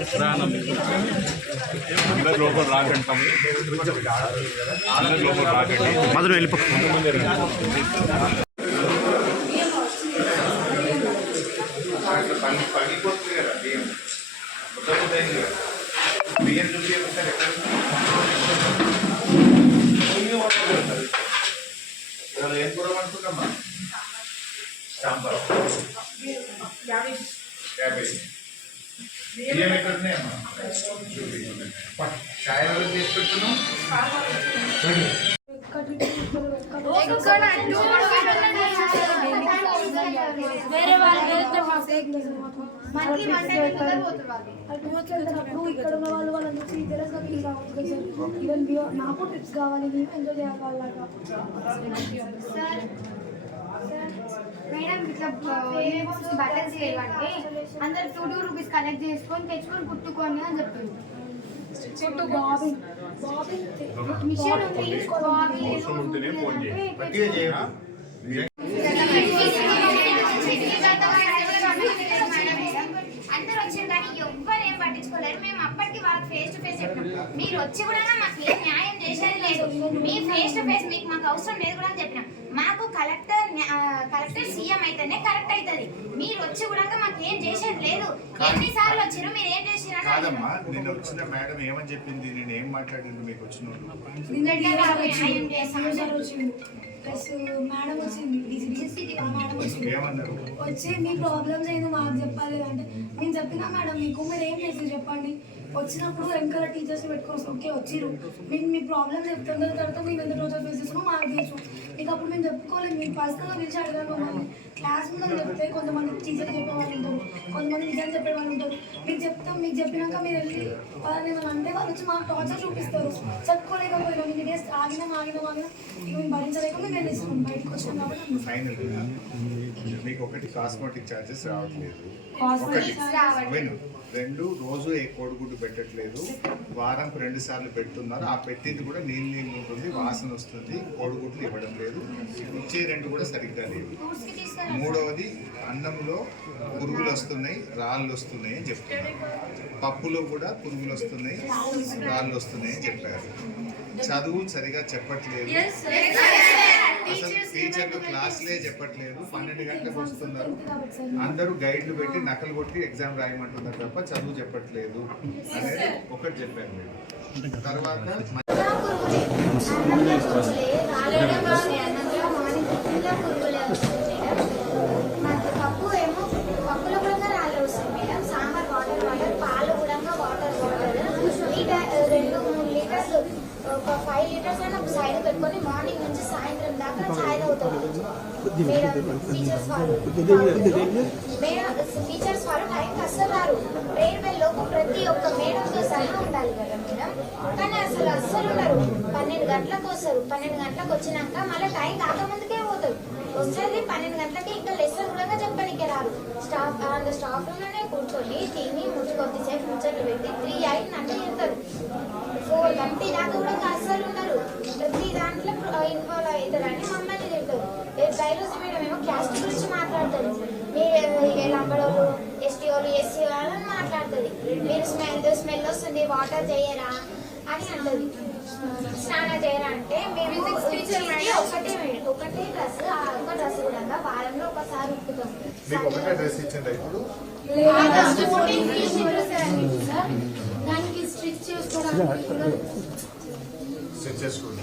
ఇదిగో అందరు లోపల రాకంటాము. అందరు లోపల రాకండి. మధురం వెళ్ళిపో. బియ్యం ఎక్కడ ఉన్నాయమ్మా చాయ్ ఎవరు చేసి పెడుతున్నావు వేరే వాళ్ళు వెళ్తే మా మంత్లీ మండే పోతారు వాళ్ళు ఇక్కడ ఉన్న వాళ్ళు వాళ్ళందరూ సీరియస్గా ఫీల్ కావచ్చు కదా సార్ ఈవెన్ బియో- నాకు ట్రిప్స్ కావాలి నేను ఎంజాయ్ చేయాలి వాళ్ళగా సార్ మేడం ఇట్లా యూనిఫామ్స్ బటన్స్ లేవంటే అందరు టూ టూ రూపీస్ కలెక్ట్ చేసుకొని తెచ్చుకొని కుట్టుకోండి అని చెప్పింది బాబింగ్ మిషన్ ఉంది బాబీ లేదు, అందరూ వచ్చారు కానీ ఎవ్వరు ఏం పట్టించుకోలేరు మేము అప్పటికి వాళ్ళకి ఫేస్ టు ఫేస్ చెప్పినాం మీరు వచ్చి కూడా మాకు ఏం న్యాయం చేసేది లేదు మీ ఫేస్ టు ఫేస్ మీకు మాకు అవసరం లేదు కూడా అని చెప్పినాం మాకు కలెక్టర్ కలెక్టర్ సీఎం అయితేనే కరెక్ట్ అవుతుంది మీరు వచ్చి కూడా మాకు ఏం చేసేది లేదు. ఎన్నిసార్లు వచ్చారు మీరు ఏం చేసినా కాదమ్మా నిన్న వచ్చిన మేడం ఏమని చెప్పింది నేను ఏం మాట్లాడింది మీకు వచ్చిన మేడం వచ్చింది. వచ్చి మీ ప్రాబ్లమ్స్ ఏందో మాకు చెప్పాలి అంటే నేను చెప్పినా మేడం మీకు మీరు ఏం చేసి చెప్పండి. వచ్చినప్పుడు వెనకాల టీచర్స్ పెట్టుకోవచ్చు ఓకే వచ్చిర్రు. మీకు మీ ప్రాబ్లమ్ చెప్తున్న తర్వాత మేము ఎంత రోజులు ఫేస్ చేస్తున్నామో మాకు తెలుసు. మీకు అప్పుడు మేము చెప్పుకోలేదు. మీరు పర్సనల్గా పిలిచి అడగాలి మమ్మల్ని. క్లాస్ ముందు చెప్తే కొంతమంది టీచర్ చెప్పే వాళ్ళు ఉంటారు. కొంతమంది నిజాలు చెప్పే వాళ్ళు ఉంటారు. మీకు చెప్తాం మీకు చెప్పినాక మీరు వెళ్ళి వాళ్ళని ఏమైనా అంటే వాళ్ళు వచ్చి మాకు టార్చర్ చూపిస్తారు. చెప్పుకోలేకపోయినా మీకు డేస్ ఆగినాం ఆగినాం ఆగినాం ఇక మేము భరించలేక మేము వెళ్ళేస్తాం బయటకు వచ్చాం కాబట్టి మీకు ఒకటి కాస్మెటిక్ ఛార్జెస్ రావట్లేదు. ఒకటి. విను రెండు రోజు ఏ కోడిగుడ్డు పెట్టట్లేదు. వారంకు రెండు సార్లు పెడుతున్నారు. ఆ పెట్టింది కూడా నీళ్ళు నీళ్ళు ఉంటుంది వాసన వస్తుంది కోడిగుడ్లు ఇవ్వడం లేదు. ఇచ్చే రెండు కూడా సరిగ్గా లేవు. మూడవది అన్నంలో పురుగులు వస్తున్నాయి రాళ్ళు వస్తున్నాయి అని చెప్తున్నారు. పప్పులో కూడా పురుగులు వస్తున్నాయి రాళ్ళు వస్తున్నాయి అని చెప్పారు. చదువు సరిగా చెప్పట్లేదు. అసలు టీచర్లు క్లాసులే చెప్పట్లేదు. పన్నెండు గంటలకు వస్తున్నారు. అందరూ గైడ్లు పెట్టి నకలు కొట్టి ఎగ్జామ్ రాయమంటున్నారు తప్ప చదువు చెప్పట్లేదు అనేది ఒకటి చెప్పాను మీరు తర్వాత మాకు పప్పు ఏమో పప్పులో కూడా రాళ్ళు వస్తాయి మేడం సాంబార్ వాటర్ వాటర్ పాలు కూడా వాటర్ వాటర్ లీటర్ రెండు మూడు లీటర్స్ ఒక ఫైవ్ లీటర్స్ అయినా సైడ్ పెట్టుకొని మార్నింగ్ నుంచి సాయంత్రం దాకా చాయ్ తాగుతారు మేడం టీచర్స్ వాళ్ళు మేడం టీచర్స్ టైంకి అస్సలు రారు. ప్రేయర్ బెల్ లోపు ప్రతి ఒక్క మేడంతో సహా ఉండాలి కదా మేడం. కానీ అసలు అస్సలు ఉండరు. పన్నెండు గంటలకు వస్తారు. పన్నెండు గంటలకు వచ్చినాక మళ్ళీ టైం కాకముందుకే పోతారు. వచ్చేది పన్నెండు గంటలకి ఇంకా లెసన్ కూడా చెప్పడానికి రారు. స్టాఫ్ రూమ్లోనే కూర్చొని తిని ముచ్చు కొద్దిసేపు ముచ్చట్లు పెట్టి త్రీ అయిందంటే వెళ్తారు ఫోర్ గంట దాకా కూడా అస్సలు ఉండరు. ప్రతి దాంట్లో ఇన్వాల్వ్ అవుతారని మమ్మల్ని బైరోజు మేడం ఏమో క్యాస్ట్ గురించి మాట్లాడతారు. మీరు లంబడోళ్ళు ఎస్టీ వాళ్ళు ఎస్సీ వాళ్ళు అని మాట్లాడుతుంది మీరు స్మెల్ స్మెల్ వస్తుంది వాటర్ చేయరా అని అంటది. స్నానం చేయరా అంటే మేము ఒకటే మేడం. ఒకటే డ్రెస్ ఆ ఒక డ్రెస్ కూడా వారంలో ఒకసారి ఉప్పుతాం మీకు ఒకటే డ్రెస్ ఇచ్చింది ఇప్పుడు? దానికి స్ట్రిచ్ చేసుకోవడానికి చేసుకోండి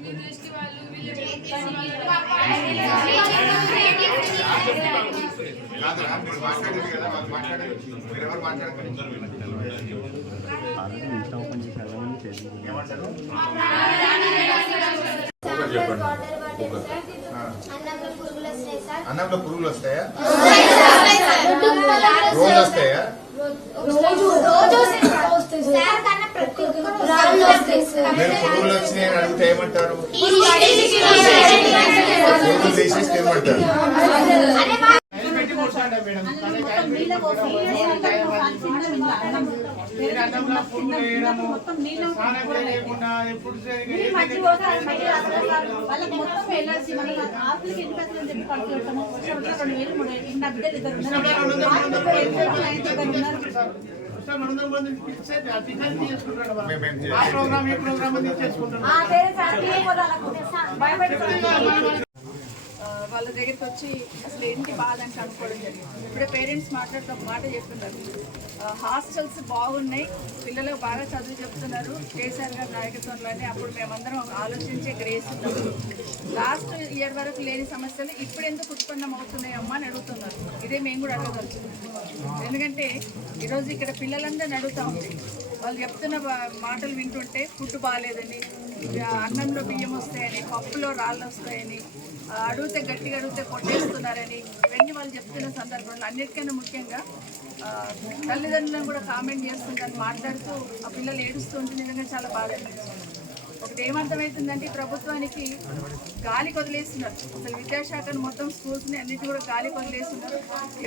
కాదురా మీరు మాట్లాడేది కదా వాళ్ళు మాట్లాడారు మీరు ఎవరు మాట్లాడతారు ఏమంటారు సాంబార్ వాటర్ బాటిల్ సార్ అన్నంలో పురుగులు వస్తాయి సార్ అన్నంలో పురుగులు వస్తాయా రోజు రోజు వస్తాయా రోజు రోజు వస్తాయి మీరు పురుగులు వచ్చినాయని అడిగితే ఏమంటారు పురుగులు తీసేసి ఏమంటారు అరే ఆ హ్యాపీగా పోదాలకు భయపడుతున్నారు ఆ, వాళ్ళ దగ్గరికి వచ్చి అసలు ఏంటి బాధ అని కనుక్కోవడం జరిగింది. ఇప్పుడే పేరెంట్స్ మాట్లాడుతూ ఒక మాట చెప్తున్నారు. హాస్టల్స్ బాగున్నాయి పిల్లలు బాగా చదువు చెప్తున్నారు కేసీఆర్ గారి నాయకత్వంలోనే అప్పుడు మేమందరం ఆలోచించే ఇక్కడ ఉన్నాము లాస్ట్ ఇయర్ వరకు లేని సమస్యలు ఇప్పుడు ఎందుకు ఉత్పన్నం అవుతున్నాయమ్మా అని అడుగుతున్నారు. ఇదే మేము కూడా అడగదలుచుకున్నాం. ఎందుకంటే ఈరోజు ఇక్కడ పిల్లలందరినీ అడుగుతా ఉంది. వాళ్ళు చెప్తున్న మాటలు వింటుంటే ఫుడ్ బాగాలేదని అన్నంలో బియ్యం వస్తాయని పప్పులో రాళ్ళు వస్తాయని అడిగితే గట్టిగా అడిగితే కొట్టేస్తున్నారని ఇవన్నీ వాళ్ళు చెప్తున్న సందర్భంలో అన్నిటికన్నా ముఖ్యంగా తల్లిదండ్రులను కూడా కామెంట్ చేస్తుంటారు మాట్లాడుతూ ఆ పిల్లలు ఏడుస్తుంటే నిజంగా చాలా బాధ అనిపిస్తుంది. ఒకటి ఏమర్థమవుతుందంటే ప్రభుత్వానికి గాలి కొదిలేస్తున్నారు. అసలు విద్యాశాఖను మొత్తం స్కూల్స్ని అన్నిటి కూడా గాలి కొదిలేస్తున్నారు.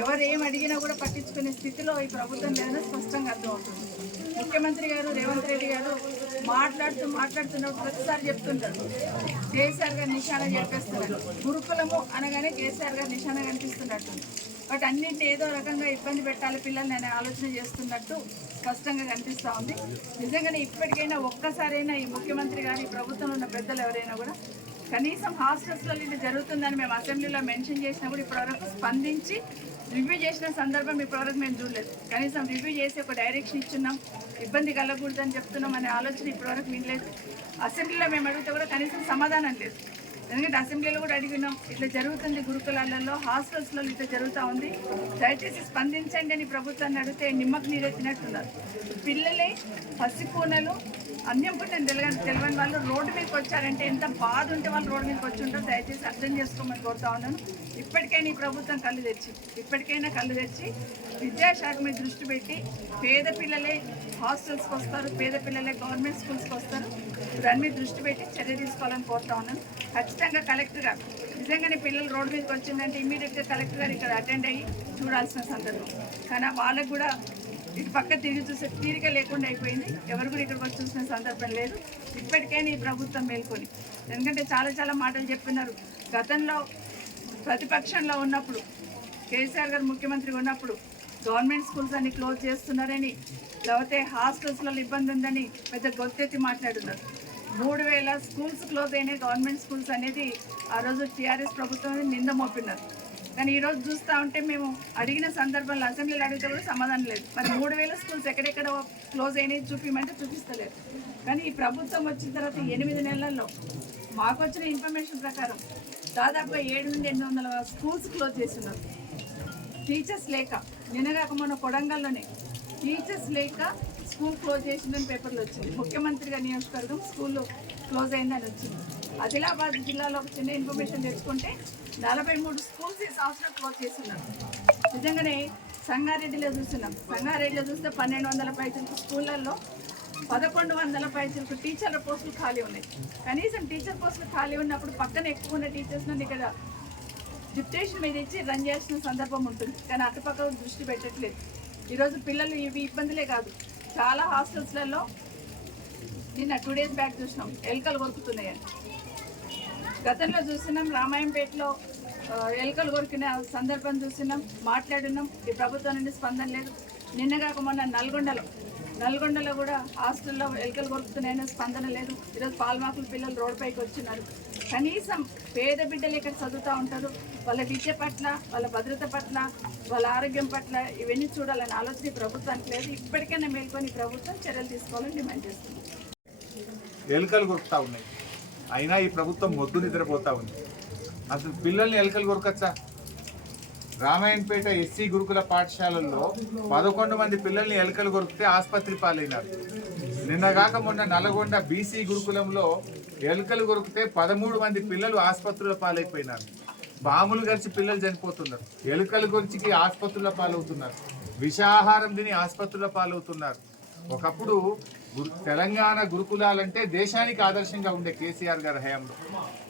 ఎవరు ఏం అడిగినా కూడా పట్టించుకునే స్థితిలో ఈ ప్రభుత్వం లేదని స్పష్టంగా అర్థమవుతుంది. ముఖ్యమంత్రి గారు రేవంత్ రెడ్డి గారు మాట్లాడుతూ మాట్లాడుతున్నప్పుడు ప్రతిసారి చెప్తుంటారు. కేసీఆర్ గారు నిశాన చెప్పేస్తున్నారు. గురుకులము అనగానే కేసీఆర్ గారు నిశాన కనిపిస్తున్నట్టు బట్ అన్నింటినీ ఏదో రకంగా ఇబ్బంది పెట్టాలి పిల్లల్ని అనే ఆలోచన చేస్తున్నట్టు స్పష్టంగా కనిపిస్తూ ఉంది. నిజంగానే ఇప్పటికైనా ఒక్కసారైనా ఈ ముఖ్యమంత్రి గారు ఈ ప్రభుత్వంలో ఉన్న పెద్దలు ఎవరైనా కూడా కనీసం హాస్టల్స్లో ఇది జరుగుతుందని మేము అసెంబ్లీలో మెన్షన్ చేసినా కూడా ఇప్పటివరకు స్పందించి రివ్యూ చేసిన సందర్భం ఇప్పటివరకు మేము చూడలేదు. కనీసం రివ్యూ చేసి ఒక డైరెక్షన్ ఇచ్చున్నాం. ఇబ్బంది కలగకూడదని చెప్తున్నాం అనే ఆలోచన ఇప్పటివరకు వినలేదు. అసెంబ్లీలో మేము అడిగితే కూడా కనీసం సమాధానం లేదు. ఎందుకంటే అసెంబ్లీలో కూడా అడిగినాం ఇట్లా జరుగుతుంది గురుకులాలలో హాస్టల్స్లో ఇట్లా జరుగుతూ ఉంది. దయచేసి స్పందించండి అని ప్రభుత్వాన్ని అడిగితే నిమ్మకు నీరెత్తినట్టున్నారు. పిల్లలే పసిపూనలు అన్యం నేను తెలియని తెలియని వాళ్ళు రోడ్డు మీదకి వచ్చారంటే ఎంత బాధ ఉంటే వాళ్ళు రోడ్డు మీదకి వచ్చి ఉంటారు. దయచేసి అర్థం చేసుకోమని కోరుతా ఉన్నాను. ఇప్పటికైనా ఈ ప్రభుత్వం కళ్ళు తెచ్చి ఇప్పటికైనా కళ్ళు తెచ్చి విద్యాశాఖ మీద దృష్టి పెట్టి పేద పిల్లలే హాస్టల్స్కి వస్తారు పేద పిల్లలే గవర్నమెంట్ స్కూల్స్కి వస్తారు. దాని మీద దృష్టి పెట్టి చర్య తీసుకోవాలని కోరుతా ఉన్నాను. ఖచ్చితంగా కలెక్టర్ గారు నిజంగానే పిల్లలు రోడ్డు మీదకి వచ్చిందంటే ఇమీడియట్గా కలెక్టర్ గారు ఇక్కడ అటెండ్ అయ్యి చూడాల్సిన సందర్భం. కానీ వాళ్ళకు కూడా ఇటు పక్క తిరిగి చూసే తీరిక లేకుండా అయిపోయింది. ఎవరు కూడా ఇక్కడికి వచ్చి చూసిన సందర్భం లేదు. ఇప్పటికైనా ఈ ప్రభుత్వం మేల్కొని. ఎందుకంటే చాలా చాలా మాటలు చెప్పినారు. గతంలో ప్రతిపక్షంలో ఉన్నప్పుడు కేసీఆర్ గారు ముఖ్యమంత్రిగా ఉన్నప్పుడు గవర్నమెంట్ స్కూల్స్ అన్ని క్లోజ్ చేస్తున్నారని లేకపోతే హాస్టల్స్లలో ఇబ్బంది ఉందని పెద్ద గొత్తెత్తి మాట్లాడున్నారు మూడు వేల స్కూల్స్ క్లోజ్ అయినాయి. గవర్నమెంట్ స్కూల్స్ అనేది ఆ రోజు టీఆర్ఎస్ ప్రభుత్వం నింద మోపినారు. కానీ ఈరోజు చూస్తూ ఉంటే మేము అడిగిన సందర్భంలో అసెంబ్లీలో అడిగితే కూడా సమాధానం లేదు. మరి మూడు వేల స్కూల్స్ ఎక్కడెక్కడ క్లోజ్ అయినాయి చూపించమంటే చూపిస్తలేదు. కానీ ఈ ప్రభుత్వం వచ్చిన తర్వాత ఎనిమిది నెలల్లో మాకు వచ్చిన ఇన్ఫర్మేషన్ ప్రకారం దాదాపుగా ఏడు నుండి ఎనిమిది వందల స్కూల్స్ క్లోజ్ చేస్తున్నారు. టీచర్స్ లేక నిన్నగాక మన కొడంగల్లోనే టీచర్స్ లేక స్కూల్ క్లోజ్ చేసిందని పేపర్లు వచ్చింది. ముఖ్యమంత్రిగా నియోజకవర్గం స్కూల్ క్లోజ్ అయిందని వచ్చింది. ఆదిలాబాద్ జిల్లాలో ఒక చిన్న ఇన్ఫర్మేషన్ తెచ్చుకుంటే నలభై మూడు స్కూల్స్ ఈ సంవత్సరం క్లోజ్ చేస్తున్నారు నిజంగానే సంగారెడ్డిలో చూస్తున్నాం. సంగారెడ్డిలో చూస్తే పన్నెండు వందల పైసలకు స్కూళ్ళల్లో పదకొండు వందల పైసలకు టీచర్ల పోస్టులు ఖాళీ ఉన్నాయి. కనీసం టీచర్ పోస్టులు ఖాళీ ఉన్నప్పుడు పక్కన ఎక్కువ ఉన్న టీచర్స్ ఇక్కడ డిప్టేషన్ మీద ఇచ్చి రన్ చేసిన సందర్భం ఉంటుంది. కానీ అటుపక్క దృష్టి పెట్టట్లేదు. ఈరోజు పిల్లలు ఇవి ఇబ్బందులే కాదు. చాలా హాస్టల్స్లలో నిన్న టూ డేస్ బ్యాక్ చూసినాం. ఎలుకలు కొరుకుతున్నాయని. గతంలో చూసినాం రామాయంపేటలో ఎలుకలు కొరికిన సందర్భం చూసినాం మాట్లాడినాం. ఈ ప్రభుత్వం నుండి స్పందన లేదు. నిన్న కాక మొన్న నల్గొండలో నల్గొండలో కూడా హాస్టల్లో ఎలుకలు కొడుతున్నాయని స్పందన లేదు. ఈరోజు పాల్మాకుల పిల్లలు రోడ్ పైకి వచ్చినారు. కనీసం పేద బిడ్డలు ఇక్కడ చదువుతూ ఉంటారు? వాళ్ళ విద్య పట్ల వాళ్ళ భద్రత పట్ల వాళ్ళ ఆరోగ్యం పట్ల ఇవన్నీ చూడాలని ఆలోచన ప్రభుత్వానికి లేదు. ఇప్పటికైనా మేల్కొని ప్రభుత్వం చర్యలు తీసుకోవాలని డిమాండ్ చేస్తున్నాం ఎలుకలు కొరుకుతా ఉన్నాయి. అయినా ఈ ప్రభుత్వం మొద్దు నిద్రపోతా ఉంది. అసలు పిల్లల్ని ఎలుకలు కొరకచ్చా? రామాయణపేట ఎస్సీ గురుకుల పాఠశాలల్లో పదకొండు మంది పిల్లల్ని ఎలుకలు కొరికితే ఆసుపత్రి పాలైనారు. నిన్నగాక మొన్న నల్గొండ బీసీ గురుకులంలో ఎలుకలు కొరికితే పదమూడు మంది పిల్లలు ఆసుపత్రుల పాలైపోయినారు. బాములు గడిచి పిల్లలు చనిపోతున్నారు. ఎలుకలు గురించి ఆసుపత్రుల పాలవుతున్నారు. విషాహారం తిని ఆసుపత్రుల పాలవుతున్నారు. ఒకప్పుడు గురు- తెలంగాణ గురుకులాలంటే దేశానికి ఆదర్శంగా ఉండే కేసీఆర్ గారి హయాంలో.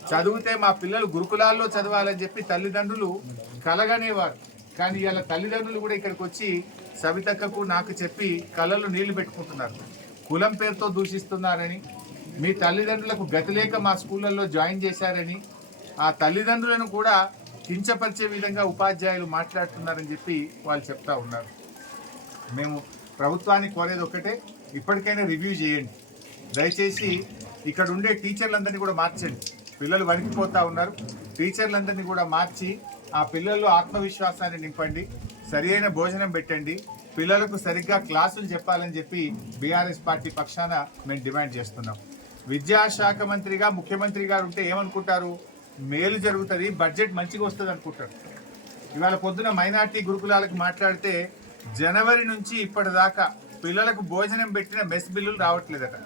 చదివితే మా పిల్లలు గురుకులాల్లో చదవాలని చెప్పి తల్లిదండ్రులు కలగనేవారు. కానీ ఇలా తల్లిదండ్రులు కూడా ఇక్కడికి వచ్చి సవితక్కకు నాకు చెప్పి కళ్ళలో నీళ్ళు పెట్టుకుంటున్నారు. కులం పేరుతో దూషిస్తున్నారని మీ తల్లిదండ్రులకు గతి లేక మా స్కూళ్ళల్లో జాయిన్ చేశారని ఆ తల్లిదండ్రులను కూడా కించపరిచే విధంగా ఉపాధ్యాయులు మాట్లాడుతున్నారని చెప్పి వాళ్ళు చెప్తా ఉన్నారు. మేము ప్రభుత్వాన్ని కోరేది ఒకటే ఇప్పటికైనా రివ్యూ చేయండి. దయచేసి ఇక్కడ ఉండే టీచర్లందరినీ కూడా మార్చండి. పిల్లలు వణికిపోతూ ఉన్నారు. టీచర్లందరినీ కూడా మార్చి ఆ పిల్లల్లో ఆత్మవిశ్వాసాన్ని నింపండి సరి అయిన భోజనం పెట్టండి పిల్లలకు సరిగ్గా క్లాసులు చెప్పాలని చెప్పి బీఆర్ఎస్ పార్టీ పక్షాన మేము డిమాండ్ చేస్తున్నాం. విద్యాశాఖ మంత్రిగా ముఖ్యమంత్రి గారు ఉంటే ఏమనుకుంటారు? మేలు జరుగుతుంది బడ్జెట్ మంచిగా వస్తుంది అనుకుంటారు. ఇవాళ పొద్దున మైనార్టీ గురుకులాలకు మాట్లాడితే జనవరి నుంచి ఇప్పటిదాకా పిల్లలకు భోజనం పెట్టిన మెస్ బిల్లులు రావట్లేదట.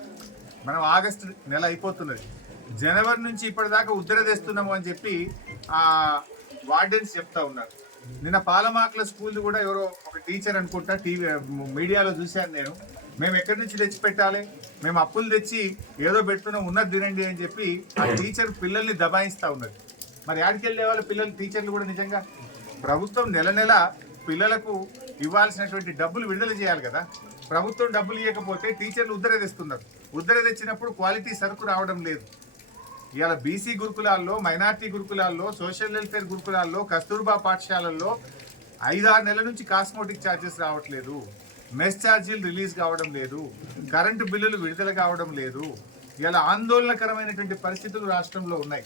మనం ఆగస్టు నెల అయిపోతున్నది. జనవరి నుంచి ఇప్పటిదాకా ఉద్దర తెస్తున్నాము అని చెప్పి వార్డెన్స్ చెప్తా ఉన్నారు. నిన్న పాలమాకుల స్కూల్ కూడా ఎవరో ఒక టీచర్ అనుకుంటా టీవీ మీడియాలో చూశాను నేను. మేము ఎక్కడి నుంచి తెచ్చి పెట్టాలి? మేము అప్పులు తెచ్చి ఏదో పెడుతున్నాం ఉన్నది తినండి అని చెప్పి ఆ టీచర్ పిల్లల్ని దబాయిస్తా ఉన్నది మరి ఆడికి వెళ్ళే వాళ్ళ పిల్లలు టీచర్లు కూడా నిజంగా? ప్రభుత్వం నెల నెల పిల్లలకు ఇవ్వాల్సినటువంటి డబ్బులు విడుదల చేయాలి కదా. ప్రభుత్వం డబ్బులు ఇవ్వకపోతే టీచర్లు ఉద్దర తెస్తున్నారు ఉద్దర తెచ్చినప్పుడు క్వాలిటీ సరుకు రావడం లేదు. ఇవాళ బీసీ గురుకులాల్లో మైనార్టీ గురుకులాల్లో సోషల్ వెల్ఫేర్ గురుకులాల్లో కస్తూర్బా పాఠశాలల్లో ఐదారు నెలల నుంచి కాస్మోటిక్ ఛార్జెస్ రావట్లేదు. మెస్ ఛార్జీలు రిలీజ్ కావడం లేదు. కరెంటు బిల్లులు విడుదల కావడం లేదు. ఇలా ఆందోళనకరమైనటువంటి పరిస్థితులు రాష్ట్రంలో ఉన్నాయి.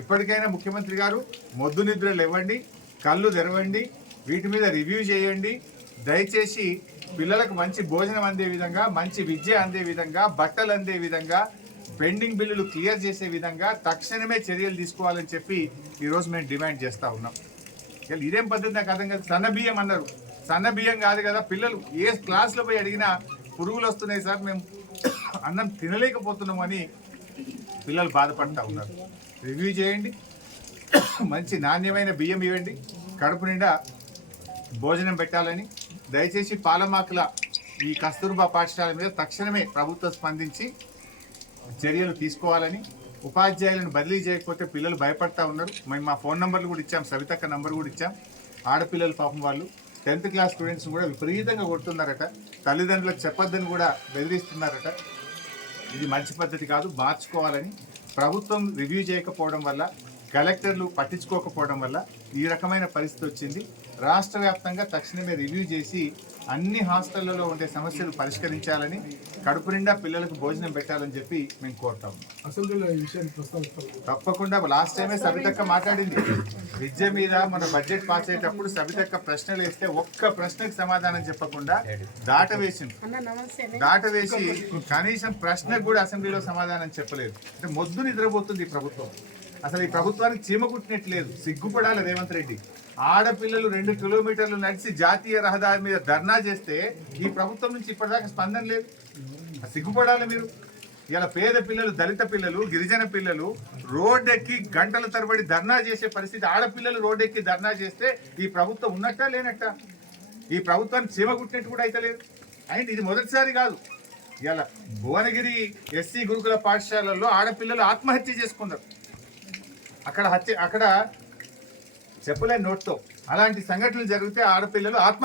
ఇప్పటికైనా ముఖ్యమంత్రి గారు మొద్దు నిద్రలు ఇవ్వండి కళ్ళు తెరవండి వీటి మీద రివ్యూ చేయండి. దయచేసి పిల్లలకు మంచి భోజనం అందే విధంగా మంచి విద్య అందే విధంగా బట్టలు అందే విధంగా పెండింగ్ బిల్లులు క్లియర్ చేసే విధంగా తక్షణమే చర్యలు తీసుకోవాలని చెప్పి ఈరోజు మేము డిమాండ్ చేస్తూ ఉన్నాం. ఇదేం పద్ధతి నాకు అర్థం కాదు. సన్న బియ్యం అన్నారు. సన్న బియ్యం కాదు కదా పిల్లలు ఏ క్లాస్లో పోయి అడిగినా పురుగులు వస్తున్నాయి సార్ మేము అన్నం తినలేకపోతున్నాం అని పిల్లలు బాధపడతా ఉన్నారు. రివ్యూ చేయండి. మంచి నాణ్యమైన బియ్యం ఇవ్వండి. కడుపు నిండా భోజనం పెట్టాలని. దయచేసి పాలమాకుల ఈ కస్తూర్బా పాఠశాల మీద తక్షణమే ప్రభుత్వం స్పందించి చర్యలు తీసుకోవాలని ఉపాధ్యాయులను బదిలీ చేయకపోతే పిల్లలు భయపడతా ఉన్నారు. మేము మా ఫోన్ నెంబర్లు కూడా ఇచ్చాం. సవితక్క నంబర్ కూడా ఇచ్చాం. ఆడపిల్లలు పాపం వాళ్ళు టెన్త్ క్లాస్ స్టూడెంట్స్ కూడా విపరీతంగా కొడుతున్నారట. తల్లిదండ్రులకు చెప్పొద్దని కూడా బెదిరిస్తున్నారట. ఇది మంచి పద్ధతి కాదు మార్చుకోవాలని ప్రభుత్వం రివ్యూ చేయకపోవడం వల్ల కలెక్టర్లు పట్టించుకోకపోవడం వల్ల ఈ రకమైన పరిస్థితి వచ్చింది. రాష్ట్ర వ్యాప్తంగా తక్షణమే రివ్యూ చేసి అన్ని హాస్టళ్ళలో ఉండే సమస్యలు పరిష్కరించాలని కడుపు నిండా పిల్లలకు భోజనం పెట్టాలని చెప్పి మేము కోరుతాం. అసెంబ్లీలో ఈ విషయాన్ని ప్రస్తావిస్తారు తప్పకుండా లాస్ట్ టైమే సవితక్క మాట్లాడింది. విద్య మీద మన బడ్జెట్ పాస్ అయ్యేటప్పుడు సవితక్క ప్రశ్నలు వేస్తే ఒక్క ప్రశ్నకు సమాధానం చెప్పకుండా దాట వేసింది దాట వేసి కనీసం ప్రశ్నకు కూడా అసెంబ్లీలో సమాధానం చెప్పలేదు. అంటే మొద్దు నిద్రపోతుంది ప్రభుత్వం. అసలు ఈ ప్రభుత్వానికి చీమ కుట్టినట్లేదు. సిగ్గుపడాలి రేవంత్ రెడ్డి. ఆడపిల్లలు రెండు కిలోమీటర్లు నడిచి జాతీయ రహదారి మీద ధర్నా చేస్తే ఈ ప్రభుత్వం నుంచి ఇప్పటిదాకా స్పందన లేదు. సిగ్గుపడాలి మీరు. ఇలా పేద పిల్లలు దళిత పిల్లలు గిరిజన పిల్లలు రోడ్డెక్కి గంటల తరబడి ధర్నా చేసే పరిస్థితి ఆడపిల్లలు రోడ్డెక్కి ధర్నా చేస్తే ఈ ప్రభుత్వం ఉన్నట్టా లేనట్ట? ఈ ప్రభుత్వాన్ని చీమ కుట్టినట్టు కూడా అయితే లేదు. అండ్ ఇది మొదటిసారి కాదు. ఇలా భువనగిరి ఎస్సీ గురుకుల పాఠశాలల్లో ఆడపిల్లలు ఆత్మహత్య చేసుకున్నారు. అక్కడ హత్య అక్కడ చెప్పలేని నోట్తో. అలాంటి సంఘటనలు జరిగితే ఆడపిల్లలు ఆత్మ